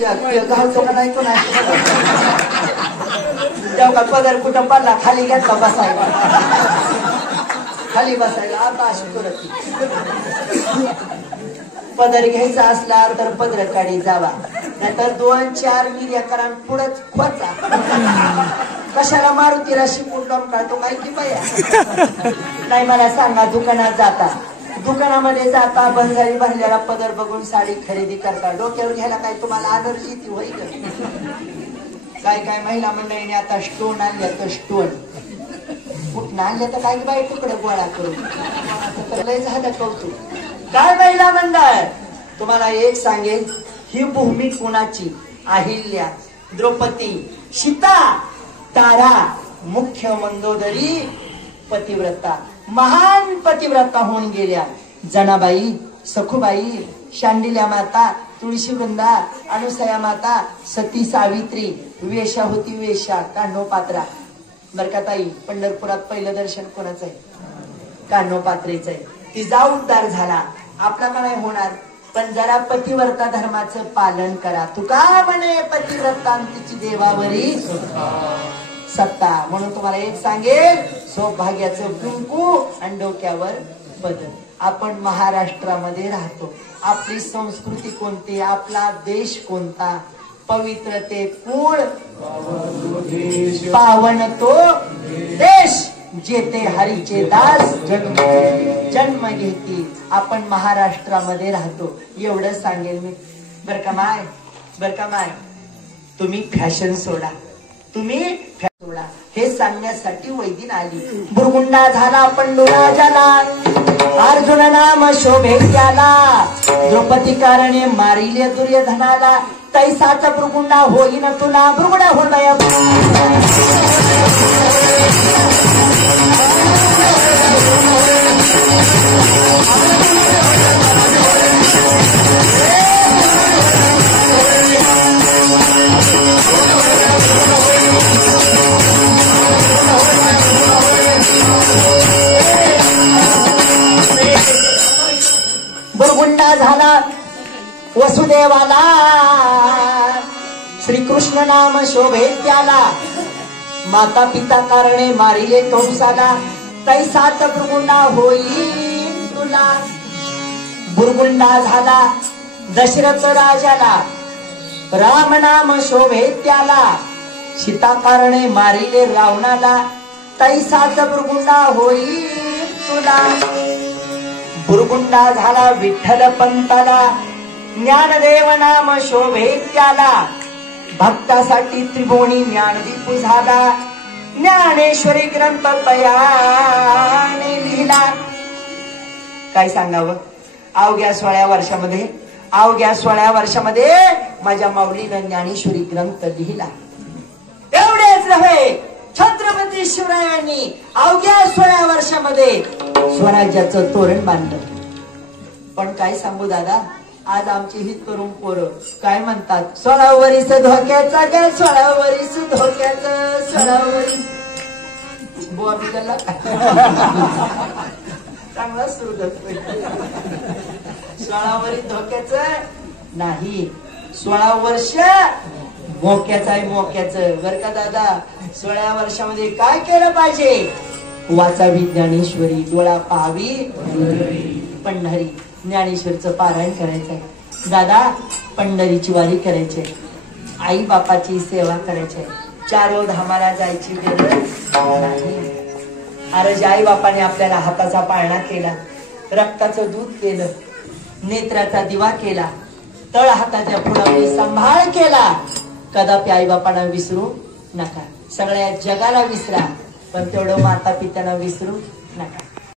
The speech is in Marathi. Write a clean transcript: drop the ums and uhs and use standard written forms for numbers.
घालतो का नाही तो नाही तेव्हा का पदर कुठं पडला खाली घेतला बसायला खाली बसायला आता अशी करत पदर घ्यायचा असला तर पदर काढी जावा नाहीतर 2-4 मिर्या करा पुढंच खोचा कशाला मारुतीला शिकून लावून काढतो काय की बाया नाही मला सांगा दुकानात जाता दुकानामध्ये जाता बंजारी भरलेला पदर बघून साडी खरेदी करता डोक्यावर घ्यायला काय तुम्हाला एलर्जी ती होईल काय महिला मंडळीने आता स्टोन आणल्या तर स्टोन कुठं आणल्या तर काय बाई तुकडे गोळा करून तर लय झालं कौतुक काय महिला मंडळ तुम्हाला एक सांगेन ही भूमी कोणाची अहिल्या द्रौपदी सीता तारा मुख्य मंदोदरी पतिव्रता महान पतिव्रता होऊन गेल्या जनाबाई सखुबाई शांडिल्या माता तुळशीवृंदा अनुसया माता सती सावित्री वेशा होती वेशा कान्होपात्रा बरकाताई पंढरपुरात पहिलं दर्शन कोणाचं आहे कान्होपात्रेचं आहे तिचा उद्धार झाला आपला का नाही होणार पण जरा पतिव्रता धर्माचं पालन करा तुका म्हणे पतिव्रता तिची देवावरी सत्ता म्हणून तुम्हाला एक सांगेल सौभाग्याचं कुंकू आणि डोक्यावर पदर आपण महाराष्ट्रामध्ये राहतो आपली संस्कृती कोणती आपला देश कोणता पवित्र ते कुळ पावन तो देश जेते हरीचे दास जन्म घेतील आपण महाराष्ट्रामध्ये राहतो एवढं सांगेल मी बर का माय तुम्ही फॅशन सोडा तुम्ही सोडा हे सांगण्यासाठी वैदिन आली बुरगुंडा झाला पंडुराजाला अर्जुन नाम शोभे त्याला द्रौपदी कारणे मारिले दुर्योधनाला तैसाचा बुरगुंडा होईन तुला बुरगुंडा होणार बुरगुंडा झाला वसुदेवाला श्रीकृष्ण नाम शोभे त्याला माता पिता कारणे मारिले कंसाला तैसाच बुरगुंडा होईल तुला बुरगुंडा झाला दशरथ राजाला राम नाम शोभे त्याला सीता कारणे मारिले रावणाला तैसाच बुरगुंडा होईल तुला बुरगुंडा झाला विठ्ठल पंताला ज्ञानदेव नाम शोभे त्याला भक्तासाठी त्रिभुवनी ज्ञानदीप झाला ज्ञानेश्वरी ग्रंथ तयाने लिहिला काय सांगावं अवघ्या 16 वर्षामध्ये माझ्या माऊलीनं ज्ञानेश्वरी ग्रंथ लिहिला एवढेच नव्हे छत्रपती शिवरायांनी अवघ्या 16 वर्षामध्ये स्वराज्याचं तोरण बांधलं पण काय सांगू दादा आज आमची ही तरुण पोरं काय म्हणतात 16 वर्ष धोक्याचा काय 16 वर्ष धोक्याचं 16 वर्ष बुवा बिगडला चांगला सुरू करतोय 16 वर्ष धोक्याचं नाही 16 वर्ष मोक्याचं आहे मोक्याचं बर का दादा 16 वर्षामध्ये काय केलं पाहिजे वाचावी ज्ञानेश्वरी डोळा पाहावी पंढरी ज्ञानेश्वरचं पारायण करायचंय दादा पंढरीची वारी करायची आई बापाची सेवा करायची 4 धामाला जायची गरज नाही अरे ज्या आई बापाने आपल्याला हाताचा पाळणा केला रक्ताचं दूध केलं नेत्राचा दिवा केला तळ हाताच्या पुढे सांभाळ केला कदापि आई बापांना विसरू नका सगळ्या जगाला विसरा पण तेवढं माता पित्यांना विसरू नका